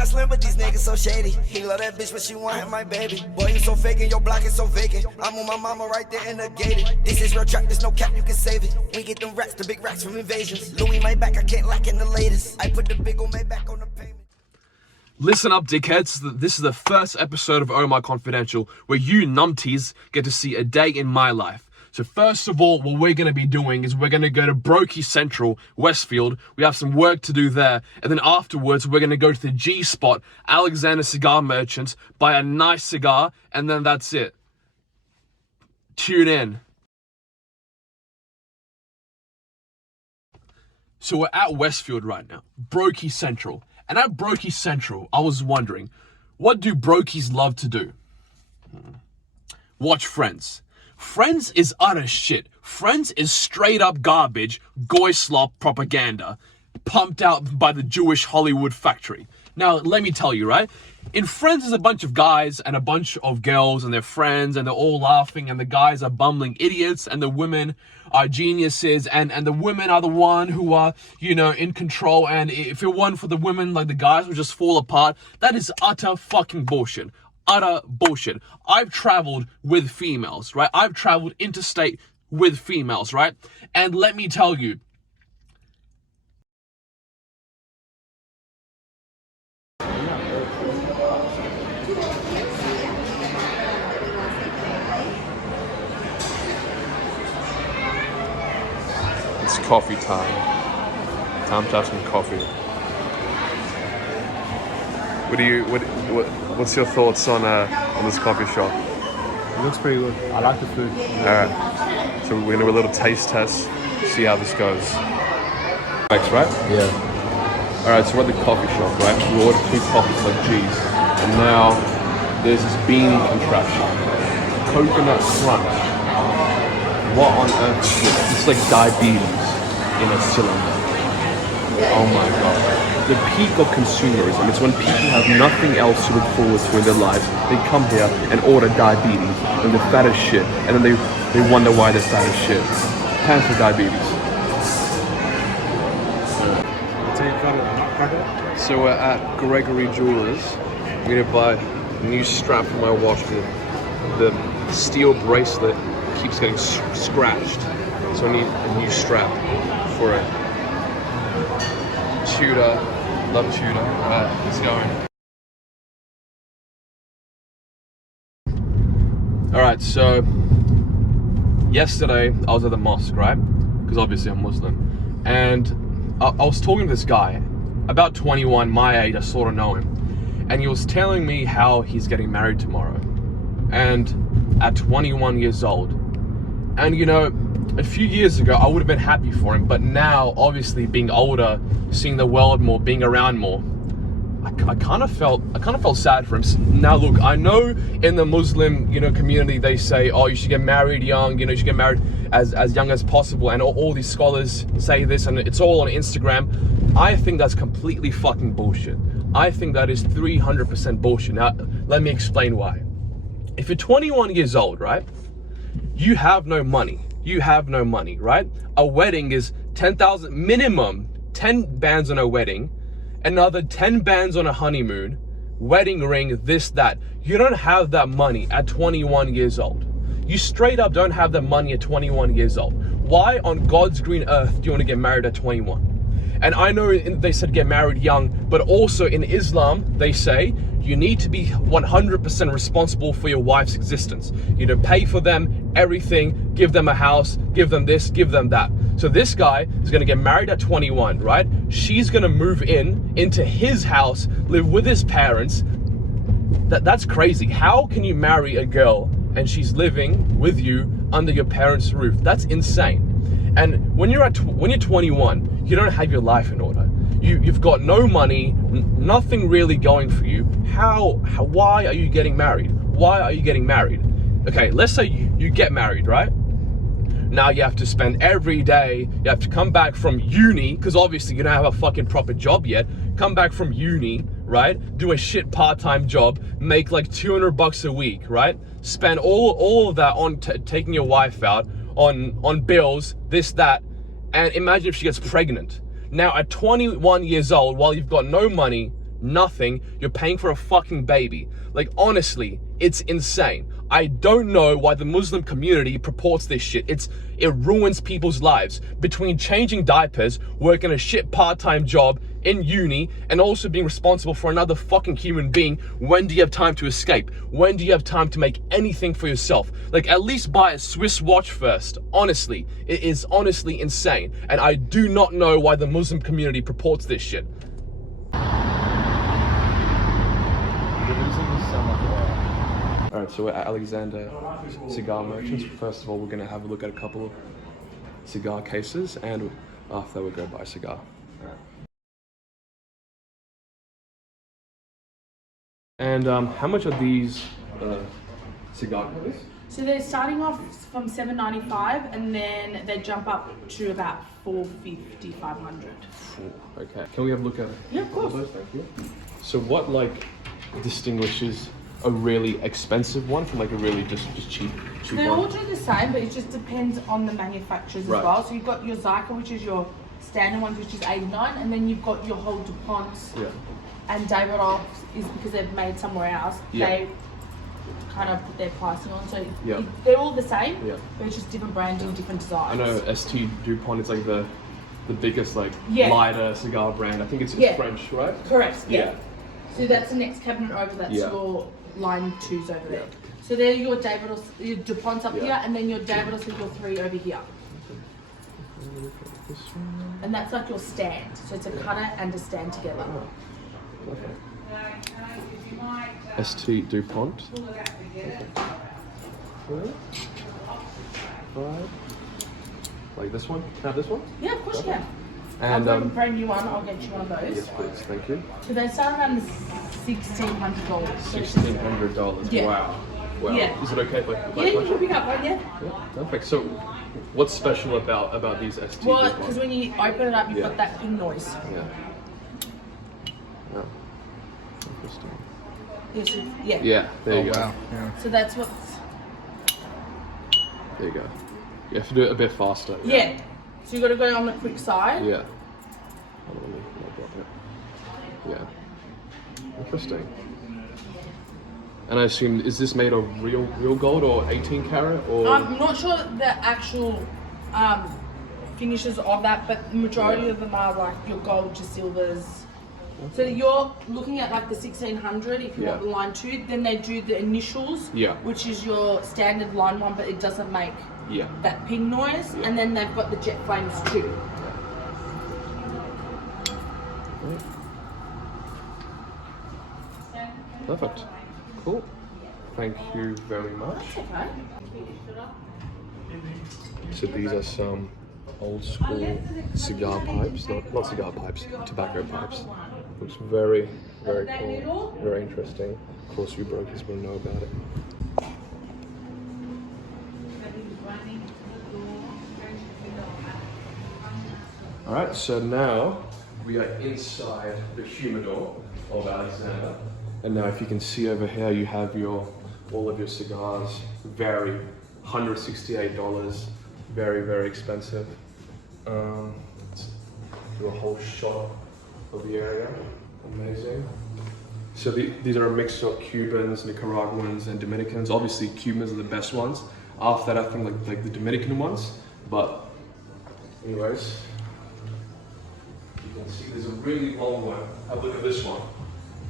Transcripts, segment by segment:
not slim, but these niggas so shady. He love that bitch, but she want him, my baby. Boy, you so fake and your block is so vacant. I'm on my mama right there in the gated. This is real trap, there's no cap, you can save it. We get them racks, the big racks from invasions. Louis my back, I can't lack in the latest. I put the big old back on the payment. Listen up, dickheads. This is the first episode of Omer Confidential where you numpties get to see a day in my life. So first of all, what we're going to be doing is we're going to go to BROKIES Central, Westfield. We have some work to do there. And then afterwards, we're going to go to the G spot, Alexander Cigar Merchants, buy a nice cigar, and then that's it. Tune in. So we're at Westfield right now, BROKIES Central. And at BROKIES Central, I was wondering, what do Brokies love to do? Watch Friends. Friends is utter shit. Friends is straight up garbage, goy slop propaganda, pumped out by the Jewish Hollywood factory. Now, let me tell you, right? In Friends, there's a bunch of guys and a bunch of girls and their friends, and they're all laughing, and the guys are bumbling idiots, and the women are geniuses, and the women are the one who are, you know, in control, and if it weren't for the women, like, the guys would just fall apart. That is utter fucking bullshit. Utter bullshit. I've traveled with females, right? I've traveled interstate with females, right? And let me tell you, it's coffee time. Time to have some coffee. What's your thoughts on this coffee shop? It looks pretty good. I like the food. Alright. So we're gonna do a little taste test, see how this goes. Thanks, right? Yeah. Alright, so we're at the coffee shop, right? We ordered 2 coffees like G's. And now there's this bean contraption. Coconut crunch. What on earth is this? It's like diabetes in a cylinder. Oh my god. The peak of consumerism is when people have nothing else to look forward to in their lives. They come here and order diabetes and they're fat as shit, and then they wonder why they're fat as shit. Time for diabetes. So we're at Gregory Jewelers. I'm gonna buy a new strap for my watch. The steel bracelet keeps getting scratched, so I need a new strap for it. Tudor, love Tudor. Alright, let's go in. Alright, so yesterday I was at the mosque, right? Because obviously I'm Muslim. And I was talking to this guy, about 21, my age, I sort of know him. And he was telling me how he's getting married tomorrow. And at 21 years old. And you know, a few years ago, I would have been happy for him, but now, obviously, being older, seeing the world more, being around more, I kind of felt sad for him. Now, look, I know in the Muslim, you know, community, they say, oh, you should get married young, you know, you should get married as young as possible, and all these scholars say this, and it's all on Instagram. I think that's completely fucking bullshit. I think that is 300% bullshit. Now, let me explain why. If you're 21 years old, right, you have no money. You have no money, right? A wedding is 10,000, minimum 10 bands on a wedding, another 10 bands on a honeymoon, wedding ring, this, that. You don't have that money at 21 years old. You straight up don't have that money at 21 years old. Why on God's green earth do you want to get married at 21? And I know they said get married young, but also in Islam, they say you need to be 100% responsible for your wife's existence. You know, pay for them, everything, give them a house, give them this, give them that. So this guy is gonna get married at 21, right? She's gonna move into his house, live with his parents. That's crazy. How can you marry a girl and she's living with you under your parents' roof? That's insane. And when you're 21, you don't have your life in order. You've got no money, nothing really going for you. Why are you getting married? Why are you getting married? Okay, let's say you get married, right? Now you have to spend every day, you have to come back from uni, because obviously you don't have a fucking proper job yet. Come back from uni, right? Do a shit part-time job, make like 200 bucks a week, right? Spend all of that on taking your wife out, on bills, this, that, and imagine if she gets pregnant. Now at 21 years old, while you've got no money, nothing. You're paying for a fucking baby. Like, honestly, it's insane. I don't know why the Muslim community purports this shit. It ruins people's lives. Between changing diapers, working a shit part-time job in uni, and also being responsible for another fucking human being, when do you have time to escape? When do you have time to make anything for yourself? Like, at least buy a Swiss watch first. Honestly, it is honestly insane. And I do not know why the Muslim community purports this shit. Alright, so we're at Alexander Cigar Merchants. First of all, we're going to have a look at a couple of cigar cases, and after that we'll go buy a cigar. And how much are these cigar covers? So they're starting off from $7.95 and then they jump up to about $450, $500. Okay, can we have a look at it? Yeah, of course. Thank you. So what like distinguishes a really expensive one from like a really just cheap They one? all do the same, but it just depends on the manufacturers Right. as well. So you've got your Cigar, which is your standard ones, which is $89, and then you've got your whole DuPonts Yeah. and Davidoff is because they've made somewhere else. Yeah. They kind of put their pricing on, so Yeah. they're all the same, Yeah. but it's just different branding, different I designs. know ST DuPont is like the biggest like Yeah. lighter cigar brand. I think it's Yeah. French, right? Correct. Yeah. Yeah. So that's the next cabinet over. That's Yeah. your line 2s over there. So they're your Davidoff, your DuPonts up Yeah. here, and then your Davidoff is your 3 over here. And that's like your stand. So it's a cutter and a stand together. ST DuPont. Like this one? Can I have this one? Yeah, of course you can. And I've got a brand new one. I'll get you one of those. yes, please. Thank you. So they start around the $1,600. $1,600. Yeah. Wow. Wow. Yeah. Is it okay if I Yeah, you can pick up one, yeah. Yeah, perfect. So, what's special about these ST? Well, DuPont? because when you open it up, you've Yeah. got that ping noise. Yeah. Oh. Interesting. Yes, yeah. Yeah. There you go. Wow. Yeah. So that's what's. There you go. You have to do it a bit faster. Yeah. So you got to go on the quick side. Yeah. Hold on, I'll drop it. Yeah. Interesting. And I assume, is this made of real gold or 18 karat or? I'm not sure the actual finishes of that, but the majority of them are like your gold to silvers. So you're looking at like the 1600 if you Yeah. want the line 2. Then they do the initials, Yeah. which is your standard line 1, but it doesn't make Yeah. that ping noise. And then they've got the jet flames too. Perfect. Cool. Thank you very much. Okay. So these are some old school cigar pipes, not cigar pipes, tobacco pipes. Looks very, very cool, very interesting. Of course, you brokies will know about it. All right, so now we are inside the humidor of Alexander. And now if you can see over here, you have all of your cigars. Very, $168, very, very expensive. Let's do a whole shot of the area, amazing. So these are a mix of Cubans, Nicaraguans, and Dominicans. Obviously, Cubans are the best ones. After that, I think like the Dominican ones. But anyways, you can see there's a really long one. Have a look at this one.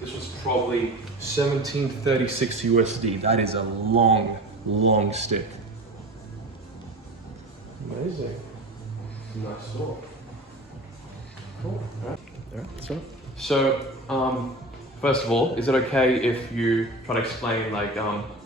This was probably 1736 USD. That is a long, long stick. Amazing. Nice saw. Cool. All right. So, first of all, is it okay if you try to explain like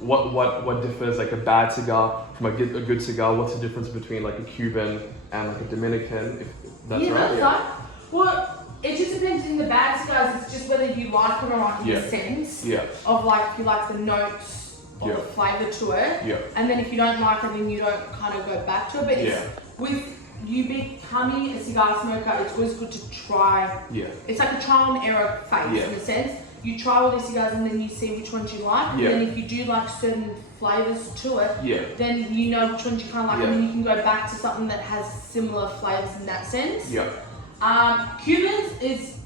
what differs like a bad cigar from a good cigar? What's the difference between like a Cuban and like a Dominican? If that's right. That's right. Well, it just depends in the bad cigars. It's just whether you like it or not in the sense of like if you like the notes or the flavour to it. Yeah. And then if you don't like it, then you don't kind of go back to it. But it's, with you becoming a cigar smoker, it's always good to try. Yeah. It's like a trial and error phase in a sense. You try all these cigars and then you see which ones you like. And then if you do like certain flavours to it, then you know which ones you kind of like, and then you can go back to something that has similar flavours in that sense. Cubans is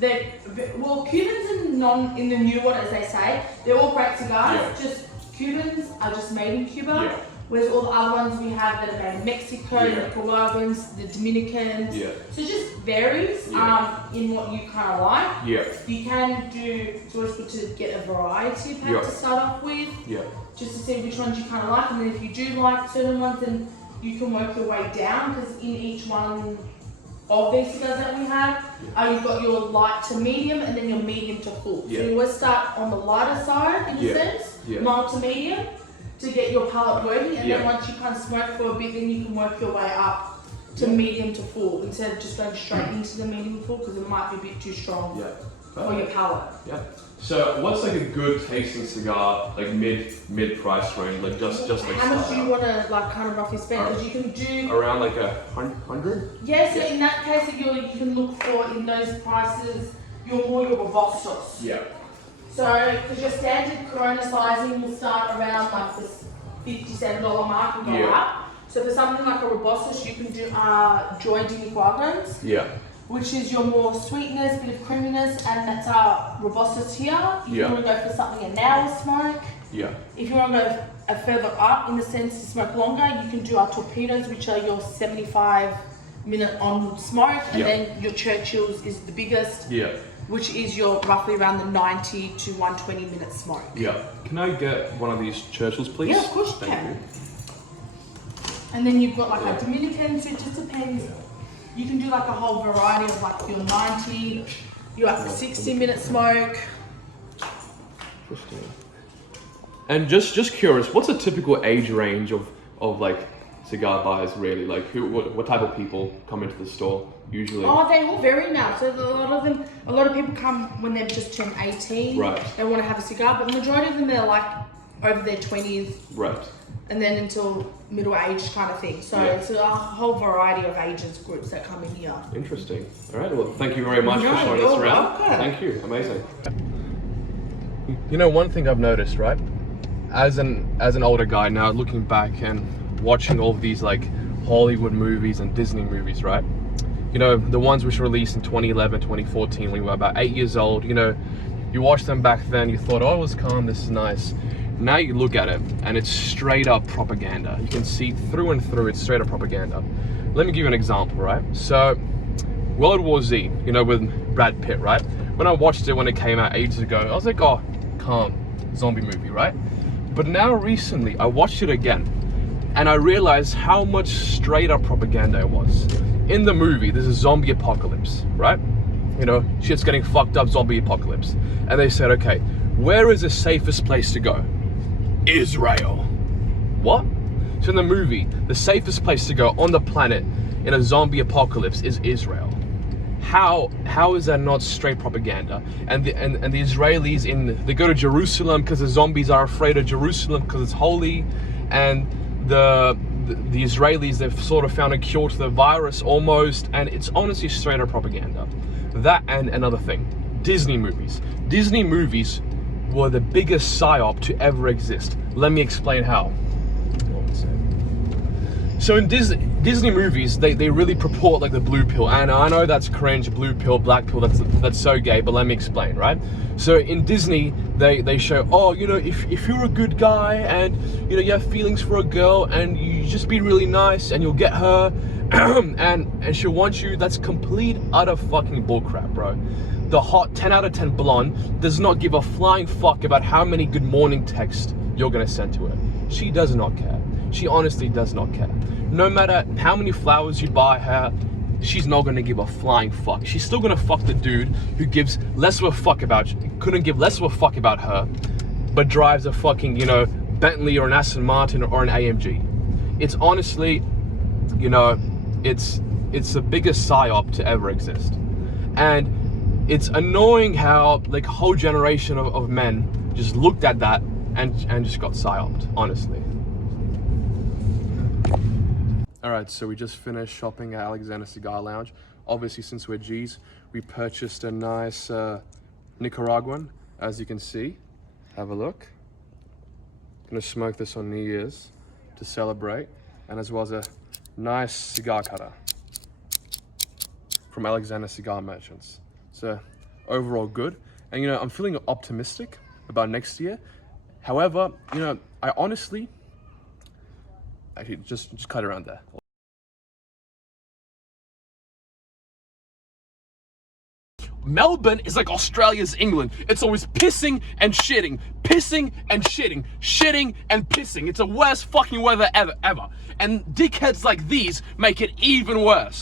Well, Cubans in the new one, as they say, they're all great cigars. Yeah. Just Cubans are just made in Cuba. Yeah. Whereas all the other ones we have that are made in Mexico, Yeah. the Nicaraguans, the Dominicans. Yeah. So it just varies in what you kind of like. Yeah. You can do, it's always good to get a variety pack Yeah. to start off with. Yeah. Just to see which ones you kind of like. And then if you do like certain ones, then you can work your way down, because in each one of these cigars that we have, you've got your light to medium and then your medium to full. Yeah. So you always start on the lighter side in a sense, mild to medium, to get your palate working, and then once you kind of smoke for a bit, then you can work your way up to medium to full, instead of just going straight into the medium to full, because it might be a bit too strong for your palate. Yeah. So what's like a good tasting cigar, like mid price range, like just like how much do you want to like kind of roughly spend? Because you can do around like 100. Yeah, so in that case, you can look for in those prices your robustos. Yeah. So because your standard Corona sizing will start around like this $57 mark and go up. So for something like a robustos, you can do Joy de Nicaraguans. Yeah. Which is your more sweetness, bit of creaminess, and that's our robustos here. If you want to go for something an hour smoke. Yeah. If you want to go further up in the sense to smoke longer, you can do our torpedoes, which are your 75-minute onward smoke, and then your Churchills is the biggest. Yeah. Which is your roughly around the 90 to 120 minute smoke. Yeah. Can I get one of these Churchills, please? Yeah, of course you can. And then you've got like a Dominican, so it just depends. You can do like a whole variety of like your 90, your 60-minute smoke. Interesting. And just curious, what's a typical age range of like cigar buyers really? Like what type of people come into the store usually? Oh, they all vary now. So a lot of people come when they've just turned 18. Right. They want to have a cigar, but the majority of them, they're like over their 20s. Right. And then until middle age kind of thing. So it's a whole variety of ages groups that come in here. Interesting. All right. Well, thank you very much for showing us around. Welcome. Thank you. Amazing. You know, one thing I've noticed, right? As an older guy now, looking back and watching all of these like Hollywood movies and Disney movies, right? You know, the ones which were released in 2011, 2014, when we were about 8 years old. You know, you watched them back then, you thought, oh, it was calm, this is nice. Now you look at it and it's straight up propaganda. You can see through and through, it's straight up propaganda. Let me give you an example, right? So, World War Z, you know, with Brad Pitt, right? When I watched it when it came out ages ago, I was like, oh, calm, zombie movie, right? But now recently, I watched it again and I realized how much straight up propaganda it was. In the movie, there's a zombie apocalypse, right? You know, shit's getting fucked up, zombie apocalypse. And they said, okay, where is the safest place to go? Israel. What? So in the movie, the safest place to go on the planet in a zombie apocalypse is Israel. How is that not straight propaganda? And the Israelis they go to Jerusalem because the zombies are afraid of Jerusalem because it's holy, and the Israelis, they've sort of found a cure to the virus almost, and it's honestly straight up propaganda. That and another thing, Disney movies. Disney movies were the biggest psyop to ever exist. Let me explain how. So in Disney movies, they really purport like the blue pill, and I know that's cringe, blue pill, black pill, that's so gay, but let me explain, right? So in Disney, they show, oh, you know, if you're a good guy and, you know, you have feelings for a girl and you just be really nice and you'll get her and she'll want you, that's complete, utter fucking bullcrap, bro. The hot 10 out of 10 blonde does not give a flying fuck about how many good morning texts you're gonna send to her. She does not care. She honestly does not care. No matter how many flowers you buy her, she's not gonna give a flying fuck. She's still gonna fuck the dude who gives less of a fuck about you, couldn't give less of a fuck about her, but drives a fucking, you know, Bentley or an Aston Martin or an AMG. It's honestly, you know, it's the biggest psyop to ever exist. And it's annoying how like a whole generation of men just looked at that and just got psyoped, honestly. All right, so we just finished shopping at Alexander Cigar Lounge. Obviously, since we're G's, we purchased a nice Nicaraguan, as you can see. Have a look. Gonna smoke this on New Year's to celebrate, and as well as a nice cigar cutter from Alexander Cigar Merchants. So overall good. And, you know, I'm feeling optimistic about next year. However, you know, I honestly, actually, just cut around there. Melbourne is like Australia's England. It's always pissing and shitting, pissing and shitting, shitting and pissing. It's the worst fucking weather ever. And dickheads like these make it even worse.